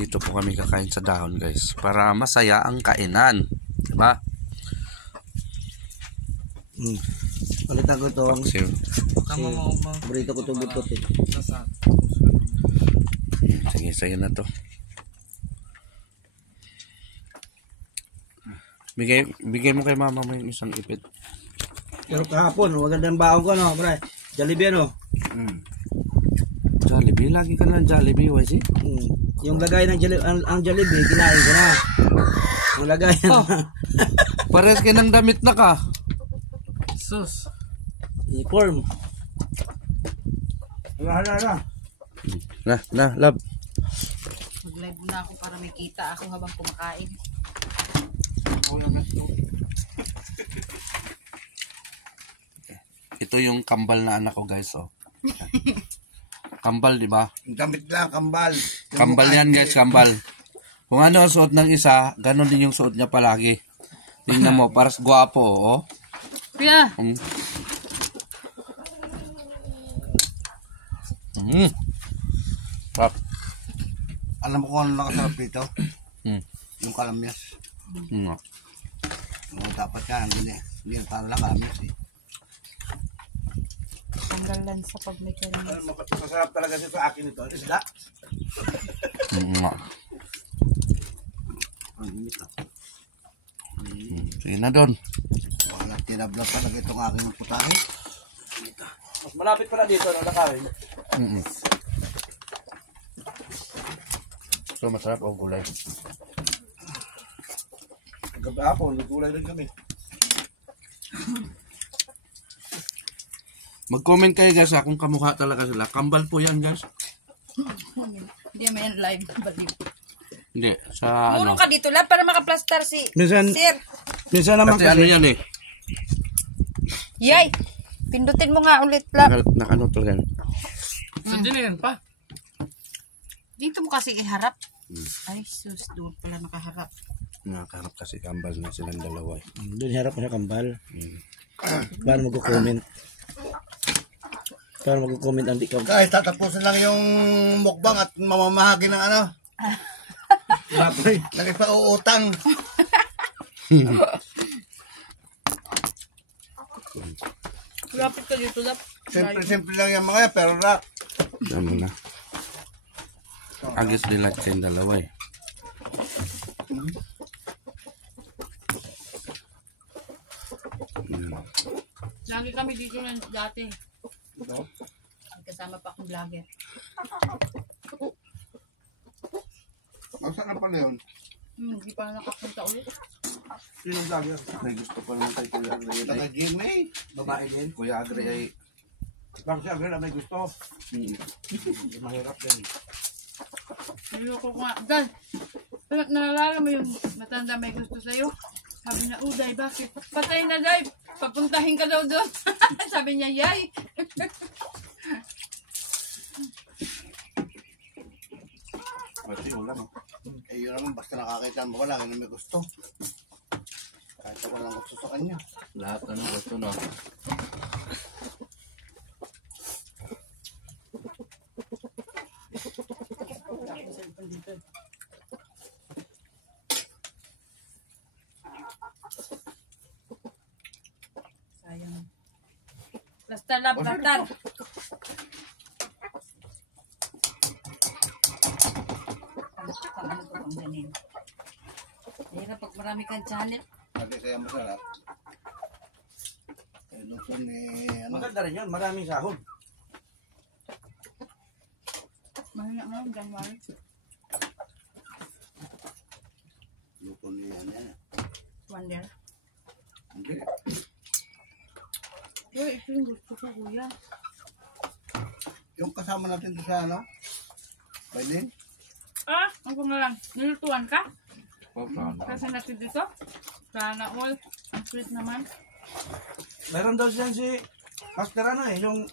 dito po kami kakain sa dahon guys. Para masaya ang kainan. Diba? Palitan ko ito. Paksiw. Burrito ko ito butot eh. Sige, sa'yo na to. Bigay mo kay mama mo yung isang ipit. Pero kahapon, magandang baon ko no, pre. Jollibee ano? Jollibee, lagi ka na Jollibee, YC. Yung lagay ng ang Jollibee, kinain ko na. Yung lagay Pares ka ng damit na ka. Sus. Uniform. Na, love. Mag-live na ako para may kita ako habang kumakain. Ito yung kambal na anak ko guys, oh. Kambal, di ba? Damit lang, kambal. Kambal yan guys, kambal. Kung ano ang suot ng isa, ganun din yung suot niya palagi. Tingnan mo, paras gwapo, oh. Kuya! Pap. Alam mo kung ano nakasarap dito? Yung kalamyas. Dapat ka, hindi para lang kalamyas eh. Tanggalan sa pag may kalamyas. Masarap talaga siya sa akin ito. Isda? Sige na doon. Wala, tinabla talaga itong aking putahe. Mas malapit pala dito ng lakawin. So masarap o gulay. Gabi ako, nagulay rin kami. Mag-comment kayo guys kung kamukha talaga sila. Kambal po yan guys. Hindi naman yan live. Baliw. Hindi, sa ano. Murong ka dito lang para makaplastar si Minsan, Sir. minsan naman Kasi ano yan eh. Yay! Pindutin mo nga ulit lang. Nakano to yan. So, din pa. Dito mo kasi iharap. Ay, sus. Doon pala nakaharap. Nakaharap kasi kambal na silang dalawa eh. doon harap ko sa kambal. Paano mag-comment? Paano mag-comment ang di ka? Guys, tatapusin lang yung mukbang at mamamahagi ng ano. Nagipauutang. Lapit ka dito lang. Simple lang yung mga yan, pero na. Dami na. Agis nila kayong dalawa eh. Lagi kami dito na dati. Kasama pa akong vlogger. Saan na pala yun? Hindi pa nakapunta ulit. Sinong vlogger? May gusto pa naman kay Kuya Agre. Taga Jimmy. Babae din. Kuya Agre ay Bakit siya agad na may gusto? Mahirap din. Niloko ko nga. Dan, nalala mo yung matanda may gusto sa'yo? Sabi niya, Uday, bakit? Patay na, Day. Papuntahin ka daw doon. Sabi niya, yay. pati wala no. Eh, yun naman, basta nakakita mo wala, yun may gusto. Kahit walang gusto sa kanya. Lahat ano gusto na. Sayang. Basta lab, basta. Ano ko pang ganin? Dahil pag marami kang channel. Lagi kaya masarap. Eh, luto ni, ano, Maganda rin yun, maraming sahod. Mahina nga, January. luto ni, ano yan. Wonder. Hindi. Uy, ito yung gusto ko, kuya. Yung kasama natin doon sa, ano, Bailin. Ah, ako na lang. Nilutuan ka? Oh, sana. Kasi natin dito. Sana all. Ang sweet naman. Meron daw siya si Master ano eh, yung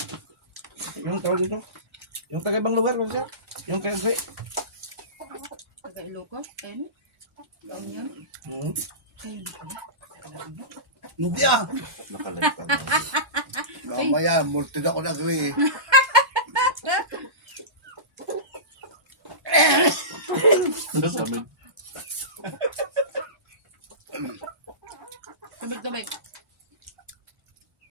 tawag dito. Yung taga ibang lugar ba siya? Yung cafe. Taga Ilocos. Ayun. Gawin yun. Ayun na pala. Hindi ah. Nakalive ka na. Mamaya, multi na ko na gawin eh. Lamig. Tumig-tumig.